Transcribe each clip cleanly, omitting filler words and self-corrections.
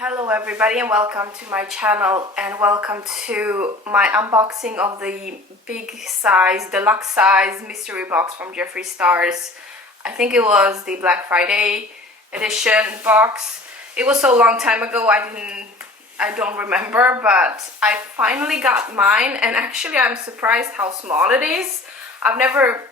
Hello everybody and welcome to my channel and welcome to my unboxing of the big size, deluxe size mystery box from Jeffree Stars. I think it was the Black Friday edition box. It was so long time ago I don't remember, but I finally got mine and actually I'm surprised how small it is. I've never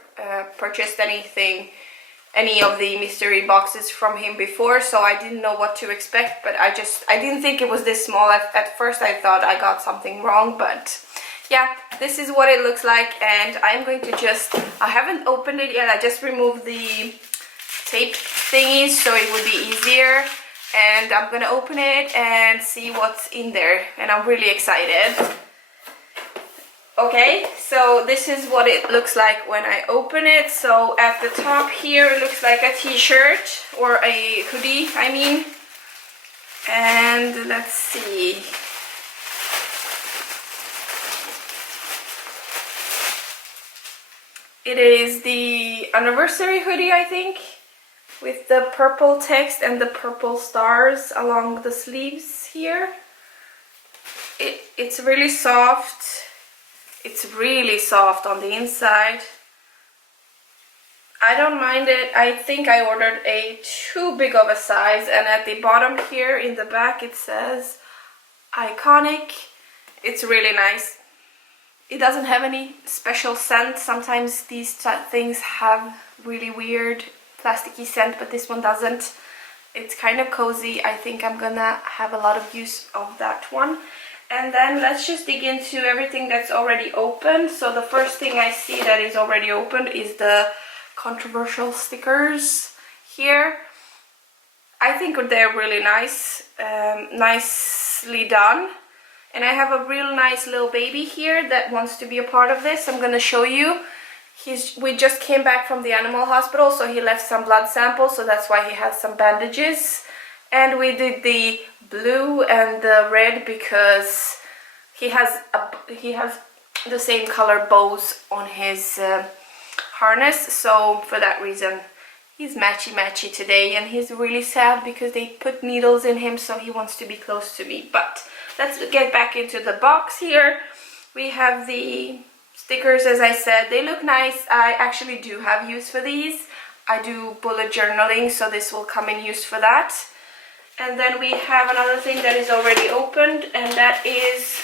purchased any of the mystery boxes from him before, so I didn't know what to expect, but I didn't think it was this small. At first I thought I got something wrong, but yeah, this is what it looks like. And I'm going to I haven't opened it yet. I just removed the tape thingies so it would be easier, and I'm gonna open it and see what's in there, and I'm really excited. Okay, so this is what it looks like when I open it. So at the top here it looks like a t-shirt or a hoodie, I mean. And let's see. It is the anniversary hoodie, I think, with the purple text and the purple stars along the sleeves here. It's really soft. It's really soft on the inside. I don't mind it. I think I ordered a too big of a size, and at the bottom here in the back it says iconic. It's really nice. It doesn't have any special scent. Sometimes these things have really weird plasticky scent, but this one doesn't. It's kind of cozy. I think I'm gonna have a lot of use of that one. And then let's just dig into everything that's already opened. So the first thing I see that is already opened is the controversial stickers here. I think they're really nice, nicely done. And I have a real nice little baby here that wants to be a part of this. I'm gonna show you. We just came back from the animal hospital, so he left some blood samples, so that's why he has some bandages. And we did the blue and the red because he has the same color bows on his harness, so for that reason he's matchy today, and he's really sad because they put needles in him, so he wants to be close to me. But let's get back into the box here. We have the stickers, as I said. They look nice. I actually do have use for these. I do bullet journaling, so this will come in use for that. And then we have another thing that is already opened, and that is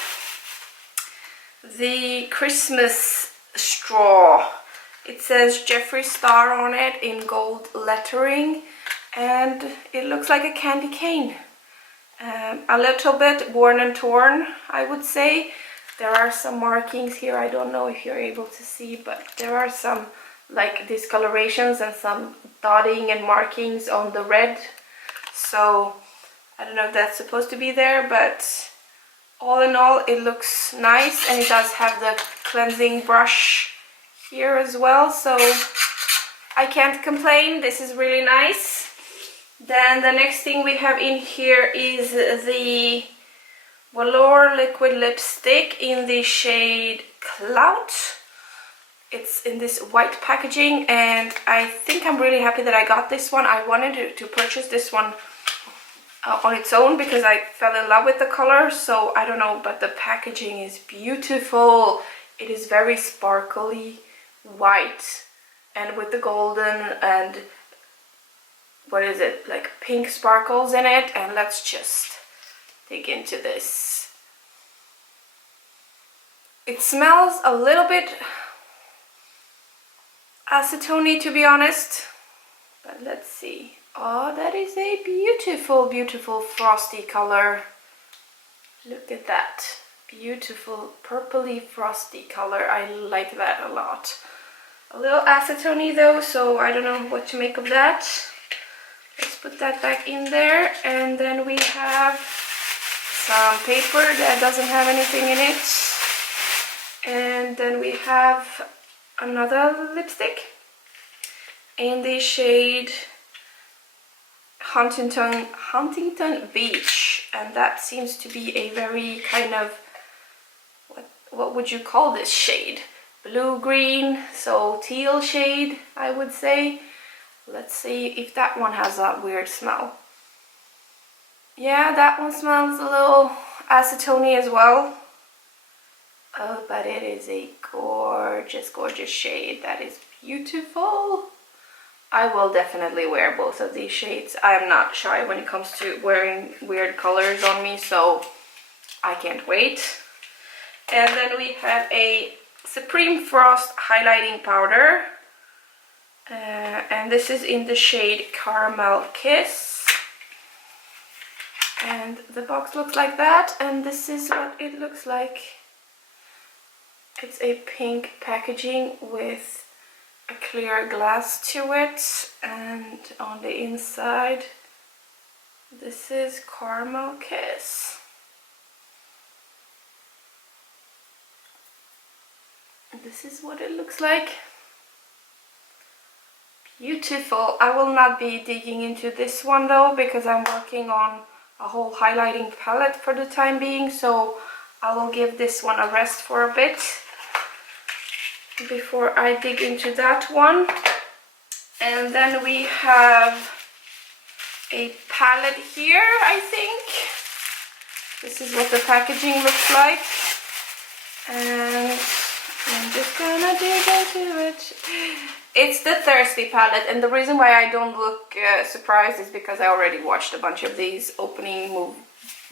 the Christmas straw. It says Jeffree Star on it in gold lettering, and it looks like a candy cane. A little bit worn and torn, I would say. There are some markings here. I don't know if you're able to see, but there are some like discolorations and some dotting and markings on the red. So I don't know if that's supposed to be there, but all in all it looks nice, and it does have the cleansing brush here as well, so I can't complain. This is really nice. Then the next thing we have in here is the Velour liquid lipstick in the shade Clout. It's in this white packaging, and I think I'm really happy that I got this one. I wanted to purchase this one on its own because I fell in love with the color, so I don't know, but the packaging is beautiful. It is very sparkly white, and with the golden and what is it, like pink sparkles in it. And let's just dig into this. It smells a little bit acetone, to be honest, but let's see. Oh, that is a beautiful frosty color. Look at that. Beautiful purpley frosty color. I like that a lot. A little acetone though, so I don't know what to make of that. Let's put that back in there. And then we have some paper that doesn't have anything in it. And then we have another lipstick in the shade Huntington Beach, and that seems to be a very kind of, what would you call this shade? Blue-green, so teal shade, I would say. Let's see if that one has a weird smell. Yeah, that one smells a little acetone as well. Oh, but it is a gorgeous, gorgeous shade. That is beautiful. I will definitely wear both of these shades. I am not shy when it comes to wearing weird colors on me, so I can't wait. And then we have a Supreme Frost highlighting powder. And this is in the shade Caramel Kiss. And the box looks like that, and this is what it looks like. It's a pink packaging with a clear glass to it, and on the inside this is Caramel Kiss. This is what it looks like. Beautiful. I will not be digging into this one though, because I'm working on a whole highlighting palette for the time being, so I will give this one a rest for a bit before I dig into that one. And then we have a palette here, I think. This is what the packaging looks like. And I'm just gonna dig into it. It's the Thirsty palette, and the reason why I don't look surprised is because I already watched a bunch of these opening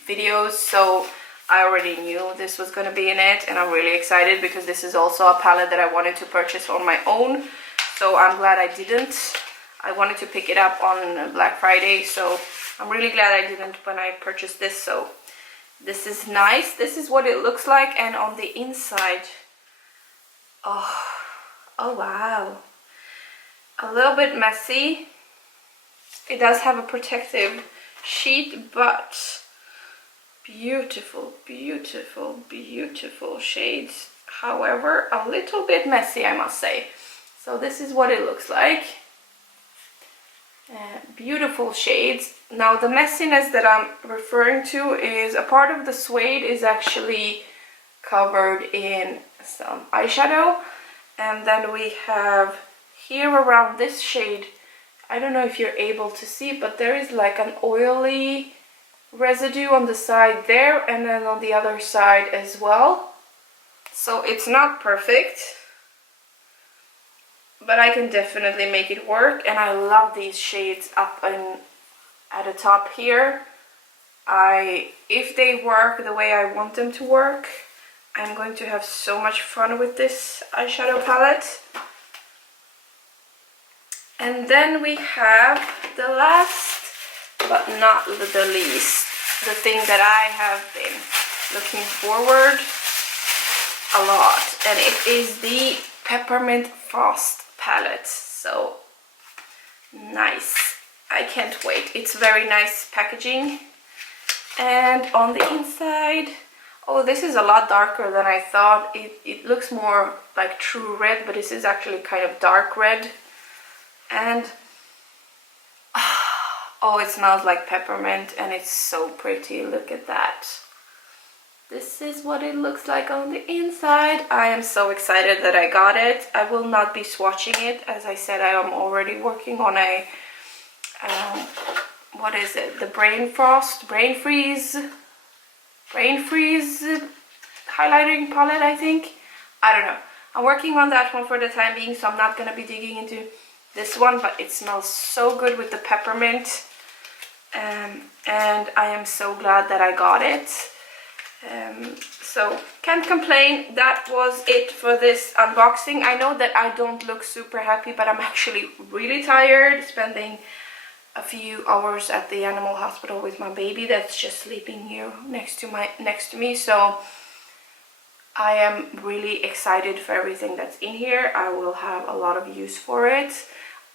videos, so I already knew this was going to be in it, and I'm really excited because this is also a palette that I wanted to purchase on my own, so I'm glad I didn't. I wanted to pick it up on Black Friday, so I'm really glad I didn't when I purchased this. So this is nice. This is what it looks like, and on the inside, oh wow, a little bit messy. It does have a protective sheet, but beautiful, beautiful, beautiful shades. However, a little bit messy, I must say. So this is what it looks like. Beautiful shades. Now the messiness that I'm referring to is a part of the suede is actually covered in some eyeshadow, and then we have here around this shade, I don't know if you're able to see, but there is like an oily residue on the side there, and then on the other side as well. So it's not perfect, but I can definitely make it work, and I love these shades up and at the top here. If they work the way I want them to work, I'm going to have so much fun with this eyeshadow palette. And then we have the last but not the least, the thing that I have been looking forward a lot, and it is the Peppermint Frost palette. So nice. I can't wait. It's very nice packaging. And on the inside, oh, this is a lot darker than I thought. It looks more like true red, but this is actually kind of dark red. And oh, it smells like peppermint, and it's so pretty. Look at that. This is what it looks like on the inside. I am so excited that I got it. I will not be swatching it. As I said, I am already working on a what is it? The Brain Freeze highlighting palette, I think. I don't know. I'm working on that one for the time being, so I'm not gonna be digging into this one, but it smells so good with the peppermint, and I am so glad that I got it. So can't complain. That was it for this unboxing. I know that I don't look super happy, but I'm actually really tired, spending a few hours at the animal hospital with my baby that's just sleeping here next to me. So I am really excited for everything that's in here. I will have a lot of use for it.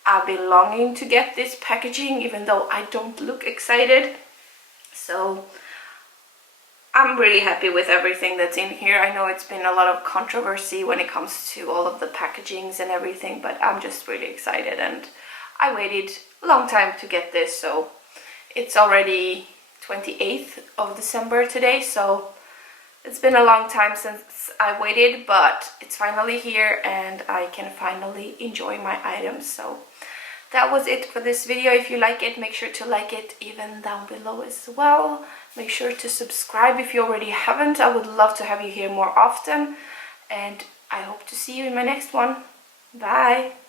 I've been longing to get this packaging, even though I don't look excited. So I'm really happy with everything that's in here. I know it's been a lot of controversy when it comes to all of the packagings and everything, but I'm just really excited, and I waited a long time to get this. So it's already 28th of December today, so it's been a long time since I waited, but it's finally here and I can finally enjoy my items. So that was it for this video. If you like it, make sure to like it even down below as well. Make sure to subscribe if you already haven't. I would love to have you here more often, and I hope to see you in my next one. Bye!